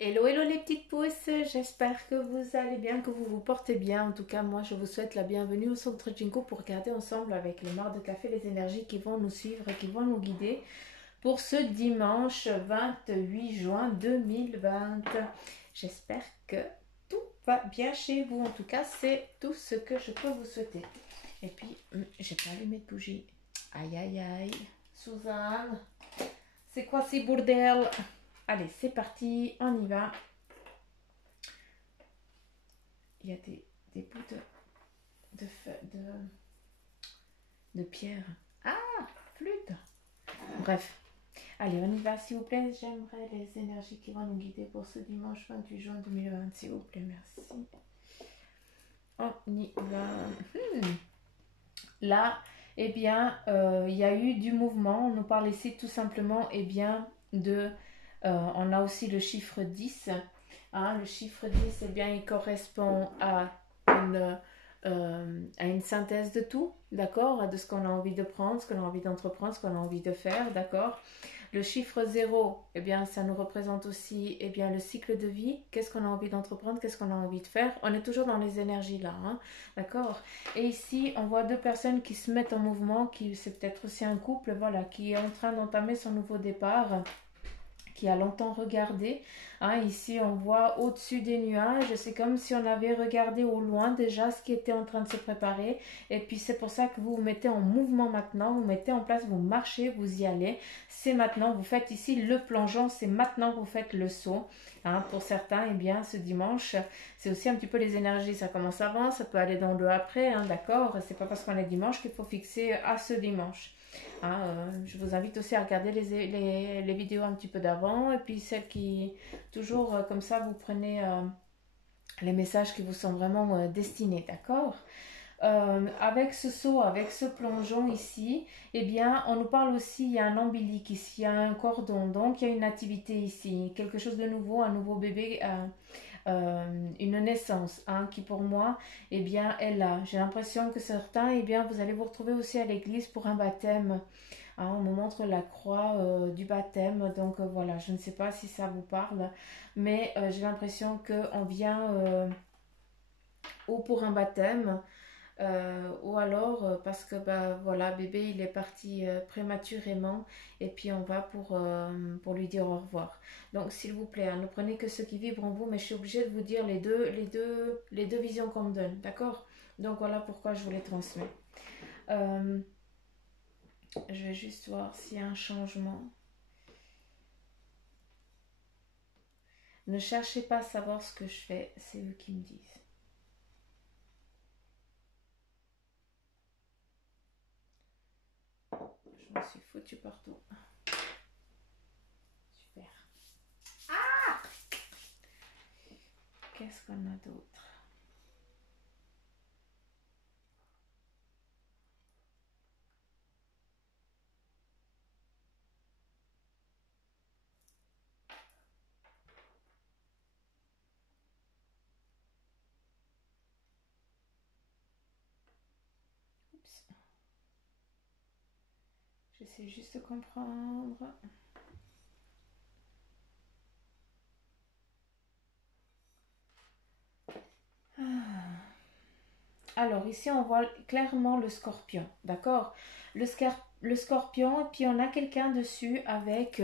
Hello, hello les petites pousses, j'espère que vous allez bien, que vous vous portez bien. En tout cas, moi je vous souhaite la bienvenue au centre Jinko pour regarder ensemble avec le mar de café les énergies qui vont nous suivre et qui vont nous guider pour ce dimanche 28 juin 2020. J'espère que tout va bien chez vous. En tout cas, c'est tout ce que je peux vous souhaiter. Et puis, j'ai pas allumé de bougie. Aïe, aïe, aïe. Suzanne, c'est quoi ces bordels? Allez, c'est parti, on y va. Il y a des bouts de pierre. Ah, flûte. Bref, allez, on y va, s'il vous plaît. J'aimerais les énergies qui vont nous guider pour ce dimanche 28 juin 2020, s'il vous plaît, merci. On y va. Là, eh bien, il y a eu du mouvement. On nous parle ici tout simplement, eh bien, on a aussi le chiffre 10. Hein, le chiffre 10, eh bien, il correspond à une synthèse de tout, d'accord? De ce qu'on a envie de prendre, ce qu'on a envie d'entreprendre, ce qu'on a envie de faire, d'accord? Le chiffre 0, eh bien, ça nous représente aussi eh bien, le cycle de vie. Qu'est-ce qu'on a envie d'entreprendre, qu'est-ce qu'on a envie de faire? On est toujours dans les énergies là, hein, d'accord? Et ici, on voit deux personnes qui se mettent en mouvement, c'est peut-être aussi un couple, voilà, qui est en train d'entamer son nouveau départ, qui a longtemps regardé. Hein, ici, on voit au-dessus des nuages. C'est comme si on avait regardé au loin déjà ce qui était en train de se préparer. Et puis, c'est pour ça que vous vous mettez en mouvement maintenant. Vous mettez en place, vous marchez, vous y allez. C'est maintenant. Vous faites ici le plongeon. C'est maintenant que vous faites le saut. Hein, pour certains, eh bien, ce dimanche, c'est aussi un petit peu les énergies. Ça commence avant, ça peut aller dans le après. Hein, d'accord? C'est pas parce qu'on est dimanche qu'il faut fixer à ce dimanche. Hein, je vous invite aussi à regarder les vidéos un petit peu d'avant et puis celles qui, toujours comme ça, vous prenez les messages qui vous sont vraiment destinés, d'accord? Avec ce saut, avec ce plongeon ici, eh bien, on nous parle aussi, il y a un ombilic ici, il y a un cordon, donc il y a une activité ici, quelque chose de nouveau, un nouveau bébé, une naissance, hein, qui pour moi, eh bien, est là. J'ai l'impression que certains, eh bien, vous allez vous retrouver aussi à l'église pour un baptême. Hein, on me montre la croix du baptême, donc voilà, je ne sais pas si ça vous parle, mais j'ai l'impression qu'on vient ou pour un baptême, ou alors parce que bah, voilà, bébé il est parti prématurément et puis on va pour lui dire au revoir. Donc s'il vous plaît, hein, ne prenez que ce qui vibre en vous, mais je suis obligée de vous dire les deux visions qu'on me donne, d'accord? Donc voilà pourquoi je vous les transmets. Euh, je vais juste voir s'il y a un changement. Ne cherchez pas à savoir ce que je fais, c'est eux qui me disent. Je me suis foutue partout. Super. Qu'est-ce qu'on a d'autre? Oups. J'essaie juste de comprendre. Alors ici on voit clairement le scorpion, d'accord? Le scorpion, et puis on a quelqu'un dessus avec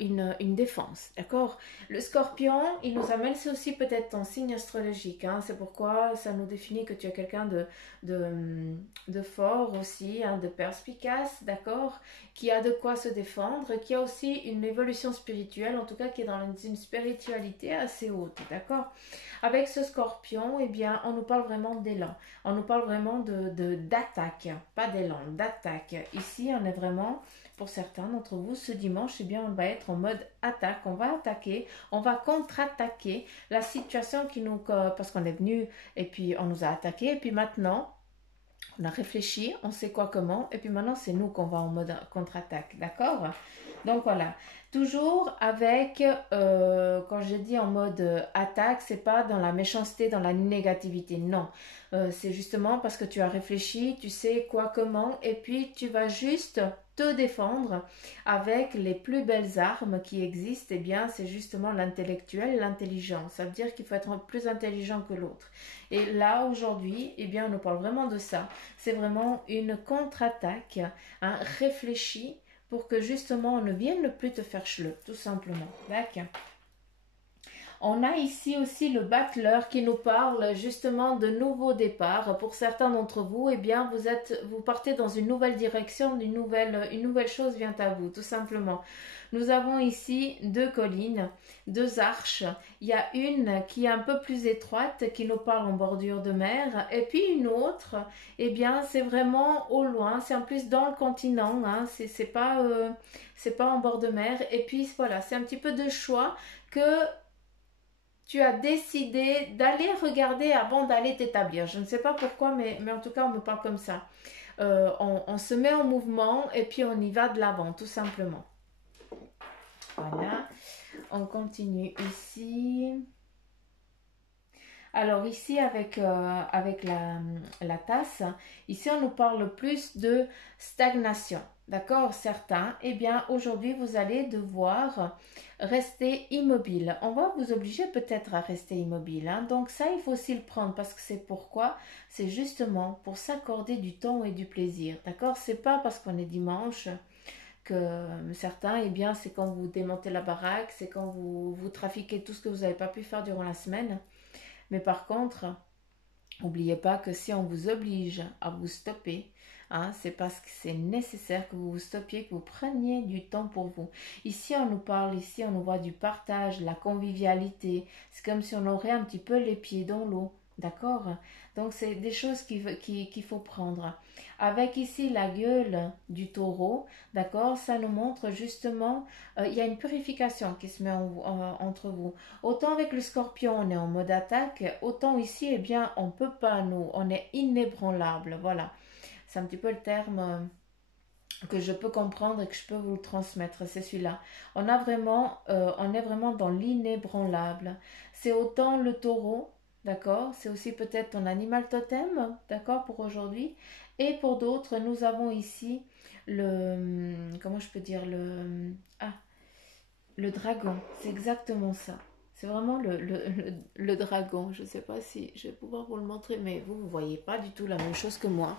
une défense, d'accord? Le scorpion, il nous amène, c'est aussi peut-être ton signe astrologique, hein, c'est pourquoi ça nous définit que tu es quelqu'un de fort aussi, hein, de perspicace, d'accord? Qui a de quoi se défendre, qui a aussi une évolution spirituelle, en tout cas qui est dans une spiritualité assez haute, d'accord? Avec ce scorpion, eh bien, on nous parle vraiment d'élan. On nous parle vraiment d'attaque, pas d'élan, d'attaque. Ici, on est vraiment, pour certains d'entre vous, ce dimanche, eh bien, on va être en mode attaque. On va attaquer, on va contre-attaquer la situation qui nous... Parce qu'on est venu et puis on nous a attaqué. Et puis maintenant, on a réfléchi, on sait quoi comment. Et puis maintenant, c'est nous qu'on va en mode contre-attaque. D'accord? Donc voilà, toujours avec, quand je dis en mode attaque, c'est pas dans la méchanceté, dans la négativité, non. C'est justement parce que tu as réfléchi, tu sais quoi, comment, et puis tu vas juste te défendre avec les plus belles armes qui existent. Eh bien, c'est justement l'intellectuel, l'intelligence. Ça veut dire qu'il faut être plus intelligent que l'autre. Et là, aujourd'hui, eh bien, on nous parle vraiment de ça. C'est vraiment une contre-attaque, hein, réfléchie, pour que justement on ne vienne plus te faire chleu, tout simplement. D'accord. On a ici aussi le battleur qui nous parle justement de nouveaux départs. Pour certains d'entre vous, eh bien, vous partez dans une nouvelle direction, une nouvelle chose vient à vous, tout simplement. Nous avons ici deux collines, deux arches. Il y a une qui est un peu plus étroite, qui nous parle en bordure de mer, et puis une autre, eh bien, c'est vraiment au loin, c'est en plus dans le continent, hein, c'est pas en bord de mer. Et puis voilà, c'est un petit peu de choix que tu as décidé d'aller regarder avant d'aller t'établir. Je ne sais pas pourquoi, mais en tout cas, on me parle comme ça. On se met en mouvement et puis on y va de l'avant, tout simplement. Voilà. On continue ici. Alors ici, avec la tasse, ici, on nous parle plus de stagnation. D'accord, certains, eh bien, aujourd'hui, vous allez devoir rester immobile. On va vous obliger peut-être à rester immobile, hein. Donc ça, il faut aussi le prendre parce que c'est pourquoi, c'est justement pour s'accorder du temps et du plaisir. D'accord, c'est pas parce qu'on est dimanche que certains, eh bien, c'est quand vous démontez la baraque, c'est quand vous trafiquez tout ce que vous n'avez pas pu faire durant la semaine. Mais par contre, n'oubliez pas que si on vous oblige à vous stopper, hein, c'est parce que c'est nécessaire que vous vous stoppiez, que vous preniez du temps pour vous. Ici, on nous parle, ici, on nous voit du partage, la convivialité. C'est comme si on aurait un petit peu les pieds dans l'eau. D'accord? Donc, c'est des choses qu'il faut prendre. Avec ici la gueule du taureau, d'accord? Ça nous montre justement, il y a une purification qui se met entre vous. Autant avec le scorpion, on est en mode attaque, autant ici, eh bien, on peut pas, nous, on est inébranlable. Voilà. C'est un petit peu le terme que je peux comprendre et que je peux vous le transmettre, c'est celui-là. On est vraiment dans l'inébranlable. C'est autant le taureau, d'accord? C'est aussi peut-être ton animal totem, d'accord, pour aujourd'hui. Et pour d'autres, nous avons ici comment je peux dire, le dragon. C'est exactement ça. C'est vraiment le dragon. Je ne sais pas si je vais pouvoir vous le montrer, mais vous ne voyez pas du tout la même chose que moi.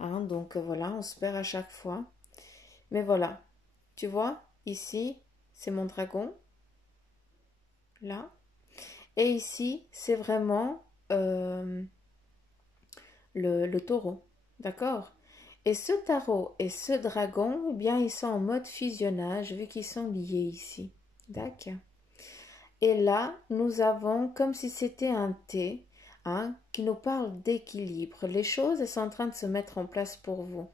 Hein, donc voilà, on se perd à chaque fois. Mais voilà, tu vois, ici, c'est mon dragon. Là. Et ici, c'est vraiment le taureau. D'accord? Et ce tarot et ce dragon, eh bien, ils sont en mode fusionnage, vu qu'ils sont liés ici. D'accord? Et là, nous avons comme si c'était un T, hein, qui nous parle d'équilibre. Les choses elles sont en train de se mettre en place pour vous.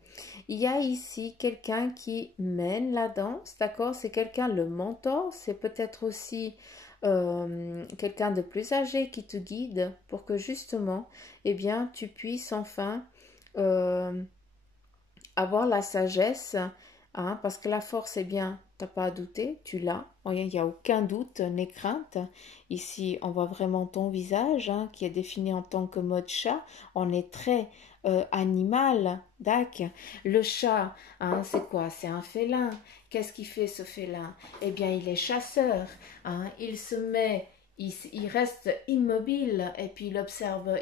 Il y a ici quelqu'un qui mène la danse, d'accord? C'est quelqu'un, le mentor, c'est peut-être aussi quelqu'un de plus âgé qui te guide pour que justement, eh bien, tu puisses enfin avoir la sagesse, hein, parce que la force, eh bien, t'as pas à douter, tu l'as, il n'y a aucun doute, n'aie crainte. Ici, on voit vraiment ton visage, hein, qui est défini en tant que mode chat. On est très animal, d'accord. Le chat, hein, c'est quoi? C'est un félin. Qu'est-ce qu'il fait ce félin? Eh bien, il est chasseur, hein. Il se met... Il reste immobile et puis il observe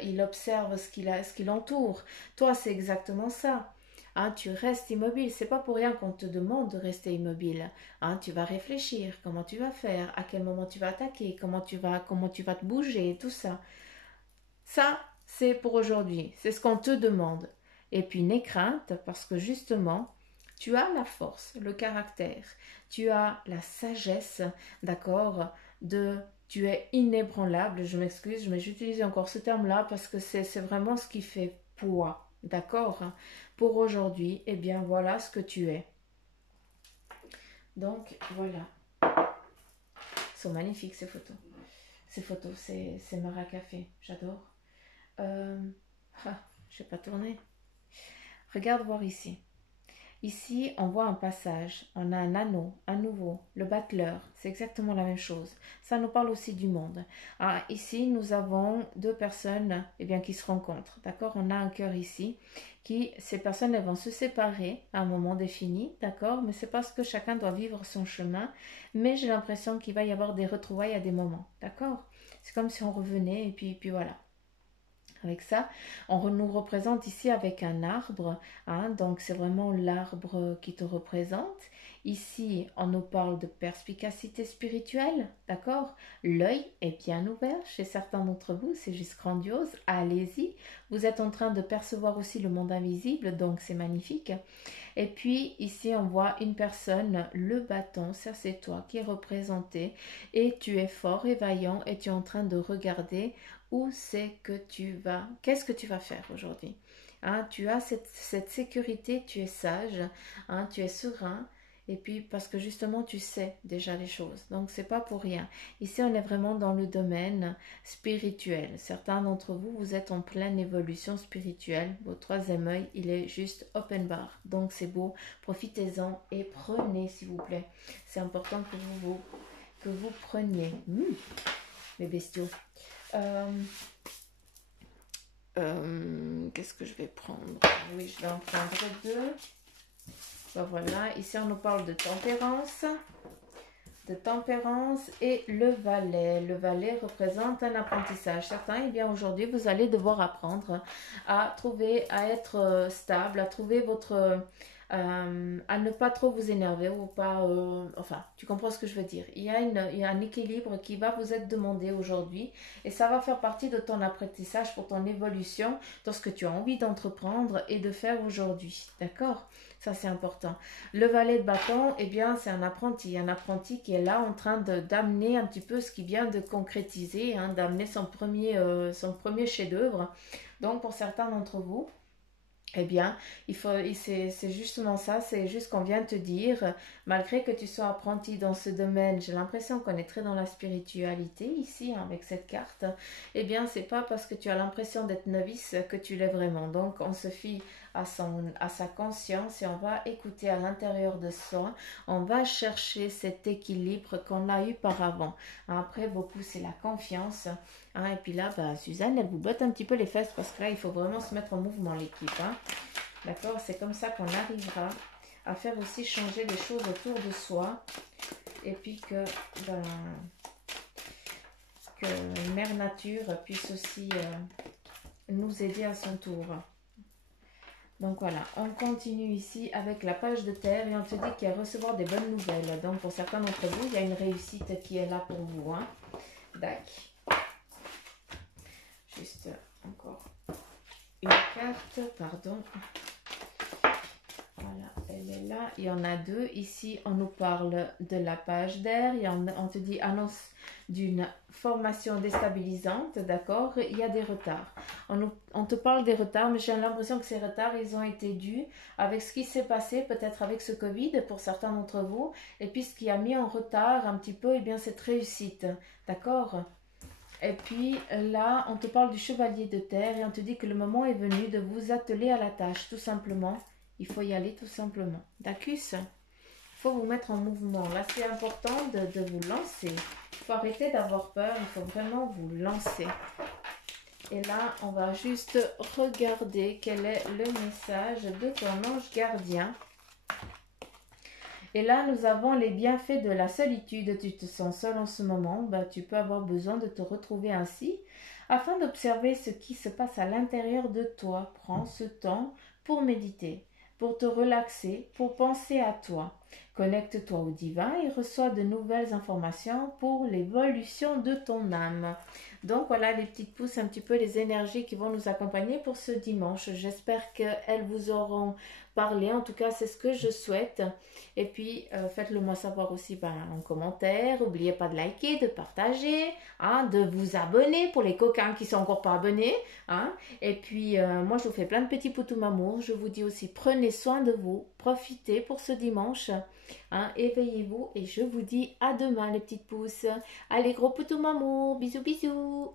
ce qui l'entoure. Toi, c'est exactement ça. Hein, tu restes immobile. C'est pas pour rien qu'on te demande de rester immobile. Hein, tu vas réfléchir. Comment tu vas faire? À quel moment tu vas attaquer? Comment tu vas te bouger? Tout ça. Ça, c'est pour aujourd'hui. C'est ce qu'on te demande. Et puis, n'aie crainte parce que justement, tu as la force, le caractère. Tu as la sagesse, d'accord, tu es inébranlable. Je m'excuse, mais j'utilise encore ce terme-là parce que c'est vraiment ce qui fait poids. D'accord? Pour aujourd'hui, eh bien voilà ce que tu es. Donc voilà. Elles sont magnifiques ces photos. Ces photos, c'est Mara Café. J'adore. Je vais pas tourner. Regarde voir ici. Ici, on voit un passage, on a un anneau, à nouveau, le battleur, c'est exactement la même chose. Ça nous parle aussi du monde. Ah, ici, nous avons deux personnes qui se rencontrent, d'accord? On a un cœur ici, ces personnes elles vont se séparer à un moment défini, d'accord? Mais c'est parce que chacun doit vivre son chemin, mais j'ai l'impression qu'il va y avoir des retrouvailles à des moments, d'accord? C'est comme si on revenait et puis voilà. Avec ça, nous représente ici avec un arbre, hein, donc c'est vraiment l'arbre qui te représente. Ici, on nous parle de perspicacité spirituelle, d'accord? L'œil est bien ouvert chez certains d'entre vous, c'est juste grandiose, allez-y. Vous êtes en train de percevoir aussi le monde invisible, donc c'est magnifique. Et puis ici, on voit une personne, le bâton, ça c'est toi qui est représenté, et tu es fort et vaillant, et tu es en train de regarder où c'est que tu vas, qu'est-ce que tu vas faire aujourd'hui. Hein, tu as cette sécurité, tu es sage, hein, tu es serein, et puis parce que justement tu sais déjà les choses, donc c'est pas pour rien. Ici on est vraiment dans le domaine spirituel. Certains d'entre vous, vous êtes en pleine évolution spirituelle. Votre troisième œil, il est juste open bar, donc c'est beau. Profitez-en et prenez s'il vous plaît. C'est important que vous preniez. Les bestiaux. Qu'est-ce que je vais prendre? Oui, je vais en prendre deux. Ben voilà, ici on nous parle de tempérance et le valet. Le valet représente un apprentissage. Certains, aujourd'hui, vous allez devoir apprendre à être stable, à trouver à ne pas trop vous énerver ou pas, enfin, tu comprends ce que je veux dire. Il y a un équilibre qui va vous être demandé aujourd'hui et ça va faire partie de ton apprentissage pour ton évolution dans ce que tu as envie d'entreprendre et de faire aujourd'hui, d'accord? Ça, c'est important. Le valet de bâton, c'est un apprenti qui est là en train d'amener un petit peu ce qui vient de concrétiser, hein, d'amener son premier chef-d'œuvre. Donc, pour certains d'entre vous, c'est justement ça, c'est juste qu'on vient te dire, malgré que tu sois apprenti dans ce domaine, j'ai l'impression qu'on est très dans la spiritualité ici, hein, avec cette carte, c'est pas parce que tu as l'impression d'être novice que tu l'es vraiment. Donc, on se fie à sa conscience et on va écouter à l'intérieur de soi, on va chercher cet équilibre qu'on a eu par avant. Après, beaucoup, c'est la confiance. Hein, et puis là, Suzanne, elle vous botte un petit peu les fesses parce que là, il faut vraiment se mettre en mouvement, l'équipe. Hein. D'accord? C'est comme ça qu'on arrivera à faire aussi changer les choses autour de soi. Et puis que Mère Nature puisse aussi nous aider à son tour. Donc voilà, on continue ici avec la page de terre et on te dit qu'il y a recevoir des bonnes nouvelles. Donc pour certains d'entre vous, il y a une réussite qui est là pour vous. Hein. Dac. Juste encore une carte, pardon. Voilà, elle est là. Il y en a deux. Ici, on nous parle de la page d'air. On te dit annonce d'une formation déstabilisante, d'accord? Il y a des retards. On te parle des retards, mais j'ai l'impression que ces retards, ils ont été dus avec ce qui s'est passé, peut-être avec ce Covid pour certains d'entre vous. Et puis, ce qui a mis en retard un petit peu, cette réussite, d'accord? Et puis là, on te parle du chevalier de terre et on te dit que le moment est venu de vous atteler à la tâche, tout simplement. Il faut y aller tout simplement. D'accord? Il faut vous mettre en mouvement. Là, c'est important de vous lancer. Il faut arrêter d'avoir peur. Il faut vraiment vous lancer. Et là, on va juste regarder quel est le message de ton ange gardien. Et là, nous avons les bienfaits de la solitude. Tu te sens seul en ce moment. Tu peux avoir besoin de te retrouver ainsi afin d'observer ce qui se passe à l'intérieur de toi. Prends ce temps pour méditer, pour te relaxer, pour penser à toi. Connecte-toi au divin et reçois de nouvelles informations pour l'évolution de ton âme. Donc voilà les petites pousses, un petit peu les énergies qui vont nous accompagner pour ce dimanche. J'espère qu'elles vous auront parlé. En tout cas, c'est ce que je souhaite. Et puis, faites-le moi savoir aussi en commentaire. N'oubliez pas de liker, de partager, hein, de vous abonner pour les coquins qui sont encore pas abonnés. Hein. Et puis, moi, je vous fais plein de petits poutous amour. Je vous dis aussi, prenez soin de vous. Profitez pour ce dimanche. Hein, éveillez-vous et je vous dis à demain les petites pousses. Allez, gros poutous amour. Bisous, bisous.